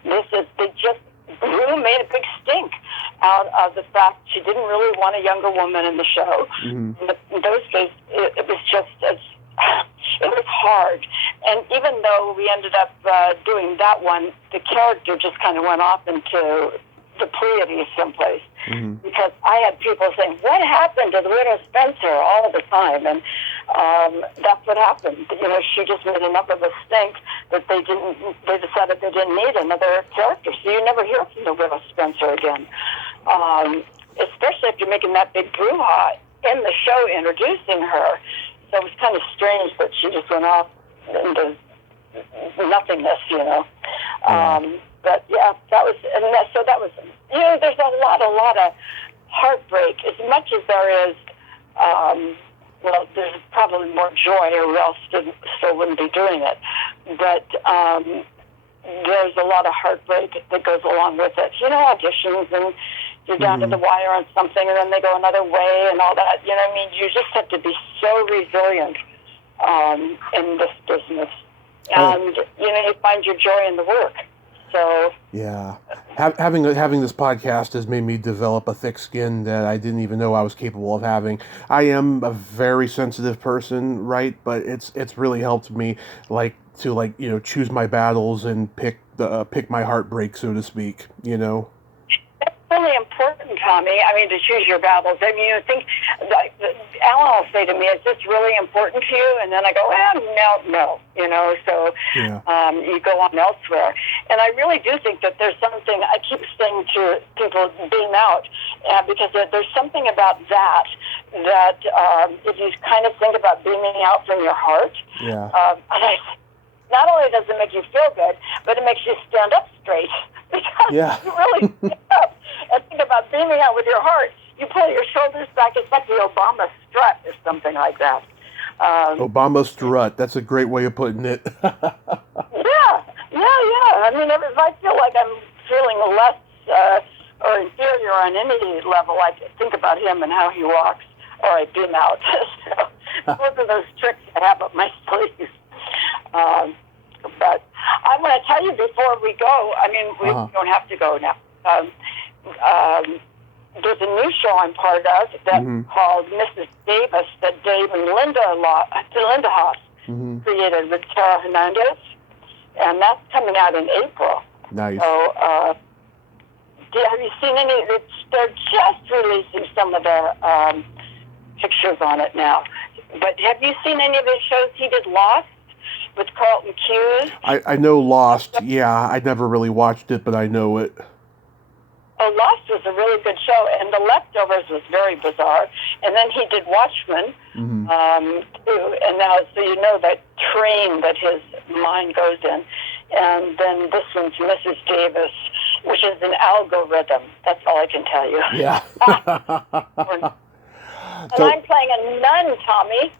They just made a big stink out of the fact she didn't really want a younger woman in the show. In those days, it was just, it was hard. And even though we ended up doing that one, the character just kind of went off into the Pleiades someplace. Because I had people saying, what happened to the widow Spencer all the time? And that's what happened. She just made enough of a stink that they decided they didn't need another character. So you never hear from the widow Spencer again. Especially if you're making that big brouhaha in the show introducing her. So it was kind of strange that she just went off into nothingness, But yeah, so that was, there's a lot of heartbreak. As much as there is, there's probably more joy, or else still wouldn't be doing it. But there's a lot of heartbreak that goes along with it. Auditions, and you're down to the wire on something, and then they go another way, and all that. You just have to be so resilient in this business, and you find your joy in the work. So yeah, having this podcast has made me develop a thick skin that I didn't even know I was capable of having. I am a very sensitive person, right? But it's really helped me to choose my battles and pick my heartbreak, so to speak. That's really important, Tommy. To choose your battles. Think Alan will say to me, "Is this really important to you?" And then I go, "No." So you go on elsewhere. And I really do think that there's something. I keep saying to people, beam out, because there's something about that if you kind of think about beaming out from your heart. Yeah. Not only does it make you feel good, but it makes you stand up straight. Because you really stand up and think about beaming out with your heart. You pull your shoulders back. It's like the Obama strut or something like that. Obama strut. That's a great way of putting it. Yeah. If I feel like I'm feeling less or inferior on any level, I think about him and how he walks, or I beam out. So both of those tricks I have up my sleeves. But I want to tell you before we go, we don't have to go now. There's a new show I'm part of that's called Mrs. Davis that Dave and Linda Haas created with Tara Hernandez, and that's coming out in April. Nice. So, have you seen any? They're just releasing some of the pictures on it now. But have you seen any of his shows? He did Lost with Carlton Cuse. I know Lost. Yeah, I never really watched it, but I know it. Oh, Lost was a really good show, and The Leftovers was very bizarre. And then he did Watchmen, too. And now, so you know that train that his mind goes in. And then this one's Mrs. Davis, which is an algorithm. That's all I can tell you. Yeah. And I'm playing a nun, Tommy.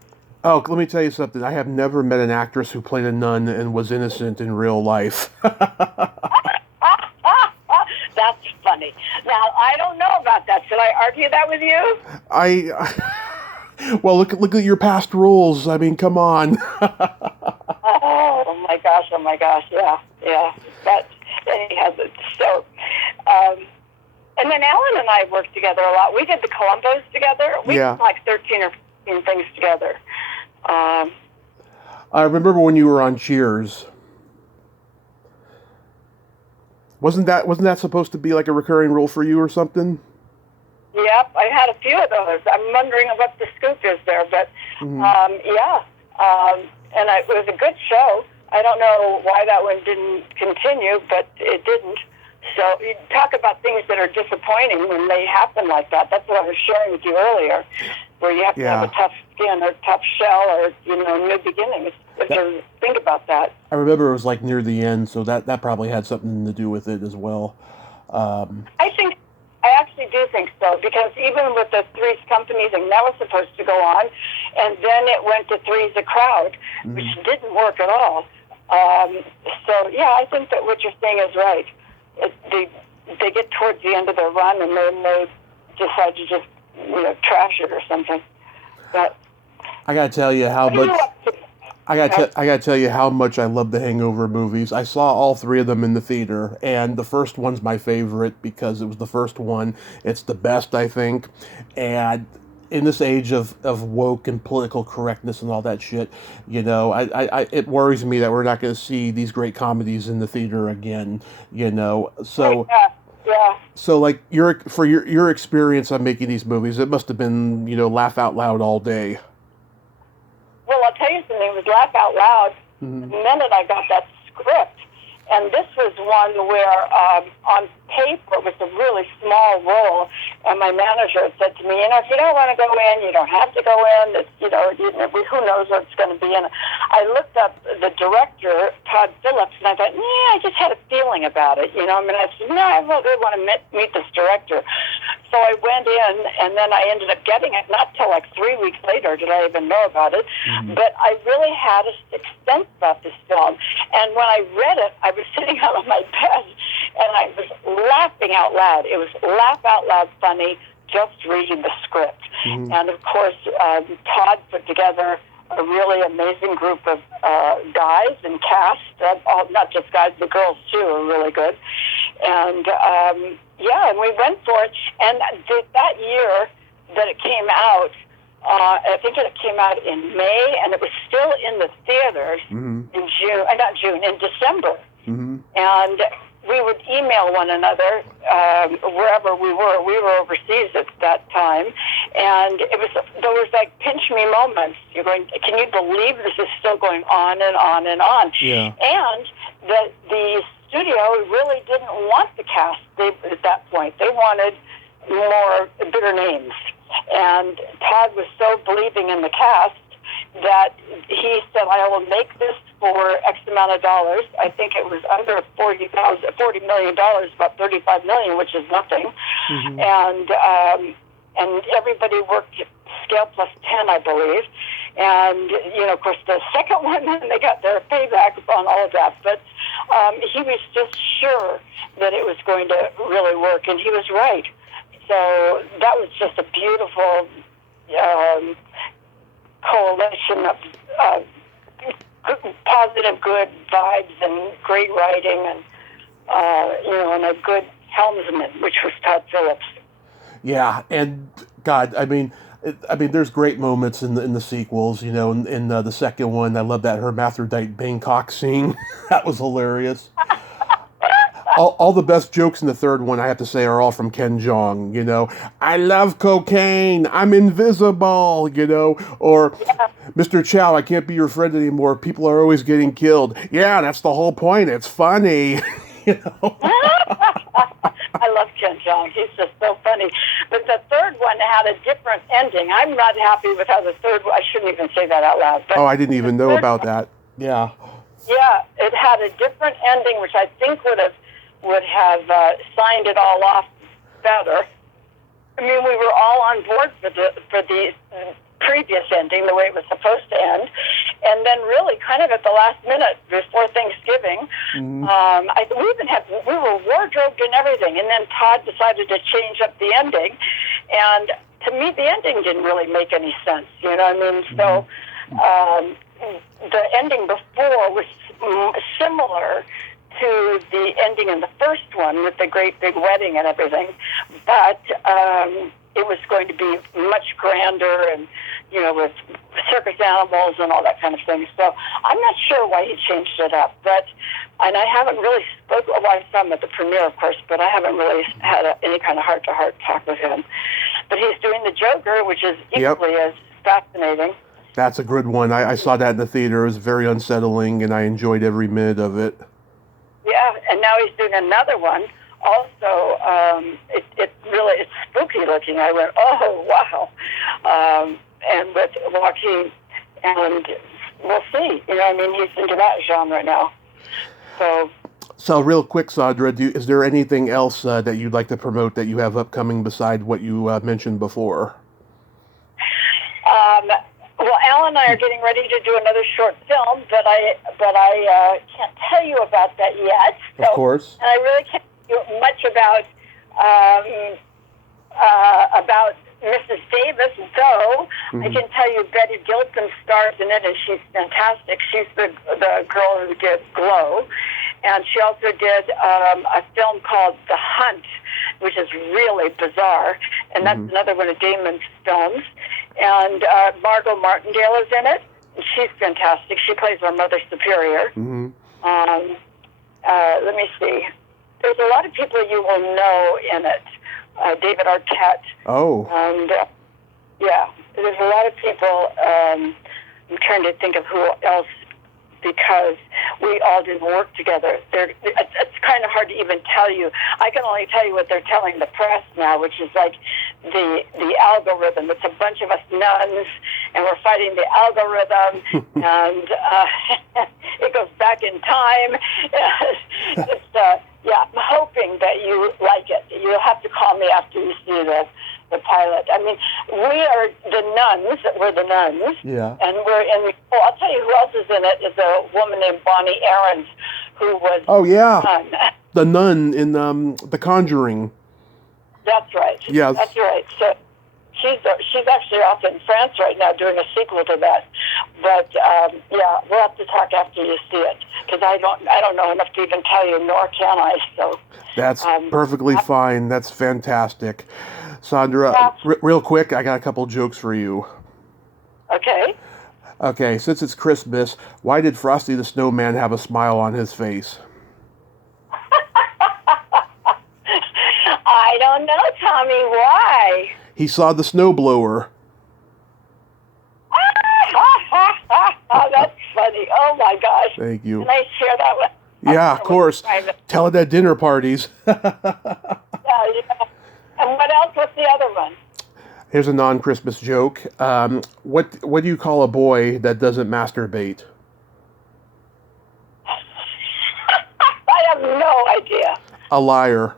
Oh, let me tell you something. I have never met an actress who played a nun and was innocent in real life. That's funny. Now, I don't know about that. Should I argue that with you? Well, look at your past roles. Come on. Oh my gosh. Yeah. That he has it. So, and then Alan and I worked together a lot. We did the Columbos together. We did like 13 or 15 things together. I remember when you were on Cheers. Wasn't that supposed to be like a recurring role for you or something? Yep, I had a few of those. I'm wondering what the scoop is there, but and it was a good show. I don't know why that one didn't continue, but it didn't. So you talk about things that are disappointing when they happen like that. That's what I was sharing with you earlier, where you have to have a tough skin or tough shell or new beginnings. Think about that. I remember it was like near the end, so that probably had something to do with it as well. I actually do think so, because even with the Three's Company thing, that was supposed to go on, and then it went to Three's a Crowd, which didn't work at all. So yeah, I think that what you're saying is right. They get towards the end of their run, and then they decide to just trash it or something. But I gotta tell you how much. I gotta tell you how much I love the Hangover movies. I saw all three of them in the theater, and the first one's my favorite because it was the first one. It's the best, I think. And in this age of woke and political correctness and all that shit, it worries me that we're not going to see these great comedies in the theater again. So. Yeah. So, like, your experience on making these movies, it must have been, laugh out loud all day. Well, I'll tell you something. It was laugh out loud the minute I got that script. And this was one where on pay for it was a really small role, and my manager had said to me, if you don't want to go in, you don't have to go in. It's, who knows what it's going to be. And I looked up the director, Todd Phillips, and I thought, I just had a feeling about it. I said, no, I really want to meet this director. So I went in, and then I ended up getting it. Not till like 3 weeks later did I even know about it. Mm-hmm. But I really had a sixth sense about this film. And when I read it, I was sitting on my bed, and I was laughing out loud. It was laugh out loud funny just reading the script. Mm-hmm. And, of course, Todd put together a really amazing group of guys and cast. Not just guys, the girls, too, are really good. And, and we went for it. And that year that it came out, I think it came out in May, and it was still in the theaters in in December. Mm-hmm. And we would email one another wherever we were. We were overseas at that time, and there was like pinch me moments. You're going, can you believe this is still going on and on and on? Yeah. And the studio really didn't want the cast at that point. They wanted more bigger names. And Todd was so believing in the cast that he said, I will make this for X amount of dollars. I think it was under $40 million, about $35 million, which is nothing. Mm-hmm. And everybody worked scale plus 10, I believe. And, of course, the second one, they got their payback on all of that. But he was just sure that it was going to really work, and he was right. So that was just a beautiful coalition of positive, good vibes and great writing, and and a good helmsman, which was Todd Phillips. Yeah, and God, I mean, there's great moments in the sequels. In the second one, I love that hermaphrodite Bangkok scene. That was hilarious. All the best jokes in the third one, I have to say, are all from Ken Jeong. I love cocaine. I'm invisible. Or Mr. Chow, I can't be your friend anymore. People are always getting killed. Yeah, that's the whole point. It's funny. I love Ken Jeong. He's just so funny. But the third one had a different ending. I'm not happy with how the third one. I shouldn't even say that out loud. But I didn't even know about that. Yeah. Yeah, it had a different ending, which I think would have signed it all off better. I mean, we were all on board for the previous ending, the way it was supposed to end, and then really kind of at the last minute before Thanksgiving, we were wardrobed and everything, and then Todd decided to change up the ending, and to me the ending didn't really make any sense. You know what I mean? So the ending before was similar to the ending in the first one with the great big wedding and everything, but it was going to be much grander and, with circus animals and all that kind of thing. So I'm not sure why he changed it up, and I haven't really spoken, I saw him at the premiere, of course, but I haven't really had any kind of heart-to-heart talk with him. But he's doing the Joker, which is equally as fascinating. That's a good one. I saw that in the theater. It was very unsettling, and I enjoyed every minute of it. Yeah, and now he's doing another one. Also, it's spooky looking. I went, oh, wow. And with Joaquin, and we'll see. He's into that genre now. So real quick, Sondra, is there anything else that you'd like to promote that you have upcoming beside what you mentioned before? Well, Al and I are getting ready to do another short film, but I can't tell you about that yet. So, of course. And I really can't tell you much about Mrs. Davis, though I can tell you Betty Gilpin stars in it, and she's fantastic. She's the girl who did Glow, and she also did a film called The Hunt, which is really bizarre, and that's another one of Damon's films. And Margot Martindale is in it. And she's fantastic. She plays our Mother Superior. Let me see. There's a lot of people you will know in it. David Arquette. Oh. And, there's a lot of people. I'm trying to think of who else because we all didn't work together. It's kind of hard to even tell you. I can only tell you what they're telling the press now, which is like the algorithm. It's a bunch of us nuns, and we're fighting the algorithm, and it goes back in time. I'm hoping that you like it. You'll have to call me after you see the pilot. I mean, we are the nuns. We're the nuns. Yeah. And we're in. Oh, I'll tell you who else is in it. Is a woman named Bonnie Aarons, who was. Oh yeah. Nun. The nun in The Conjuring. That's right. Yes. That's right. So she's actually off in France right now doing a sequel to that. But we'll have to talk after you see it, because I don't know enough to even tell you, nor can I. So. That's perfectly fine. That's fantastic. Sondra, real quick, I got a couple jokes for you. Okay. Okay, since it's Christmas, why did Frosty the Snowman have a smile on his face? I don't know, Tommy. Why? He saw the snowblower. Oh, that's funny. Oh, my gosh. Thank you. Can I share that one? Yeah, of course. Tell it at dinner parties. Yeah. And what else? What's the other one? Here's a non-Christmas joke. What do you call a boy that doesn't masturbate? I have no idea. A liar.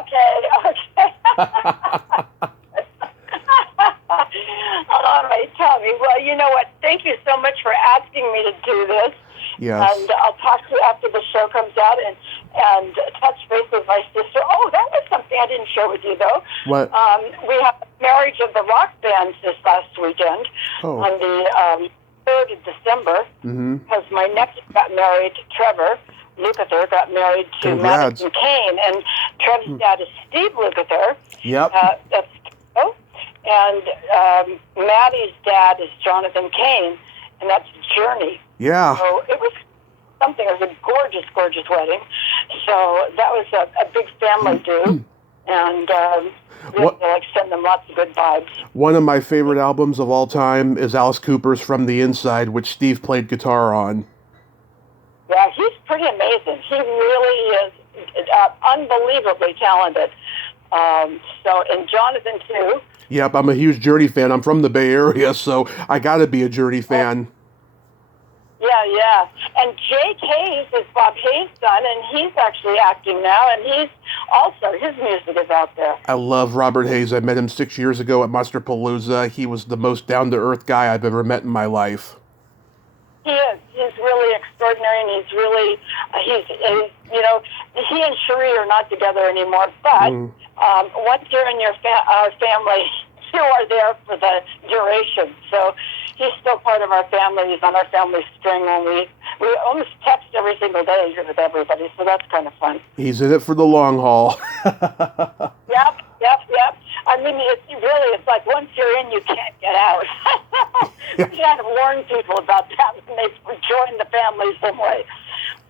Okay. All right, Tommy. Well, you know what? Thank you so much for asking me to do this. Yes. And I'll talk to you after the show comes out and touch base with my sister. Oh, that was something I didn't share with you, though. What? We have the Marriage of the Rock Bands this last weekend on the 3rd of December, because my nephew got married, Trevor Lukather got married to Madison Kane, and Trevor's dad is Steve Lukather. Yep. That's and Maddie's dad is Jonathan Kane, and that's Journey. Yeah. So it was something. It was a gorgeous, gorgeous wedding. So that was a big family do, and really send them lots of good vibes. One of my favorite albums of all time is Alice Cooper's From the Inside, which Steve played guitar on. Yeah, he's pretty amazing. He really is unbelievably talented. And Jonathan, too. Yep, I'm a huge Journey fan. I'm from the Bay Area, so I gotta be a Journey fan. Yeah. And Jake Hayes is Bob Hayes' son, and he's actually acting now, and his music is out there. I love Robert Hayes. I met him 6 years ago at Monsterpalooza. He was the most down-to-earth guy I've ever met in my life. He is. He's really extraordinary, and he's really, he and Cherie are not together anymore, but once you're in our family, you are there for the duration. So he's still part of our family. He's on our family string, and we almost text every single day with everybody, so that's kind of fun. He's in it for the long haul. Yep. I mean, it's like once you're in, you can't get out. You gotta warn people about that when they join the family some way.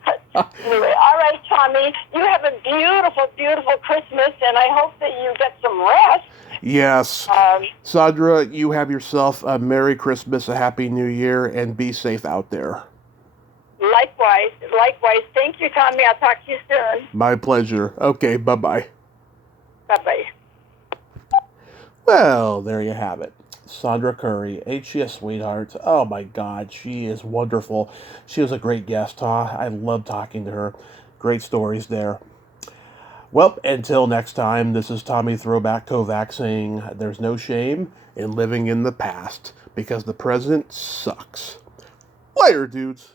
But anyway, all right, Tommy, you have a beautiful, beautiful Christmas, and I hope that you get some rest. Yes. Sondra, you have yourself a Merry Christmas, a Happy New Year, and be safe out there. Likewise. Thank you, Tommy. I'll talk to you soon. My pleasure. Okay, bye-bye. Bye-bye. Well, there you have it. Sondra Currie, ain't she a sweetheart? Oh my God, she is wonderful. She was a great guest, huh? I love talking to her. Great stories there. Well, until next time, this is Tommy Throwback Kovac saying there's no shame in living in the past because the present sucks. Later, dudes.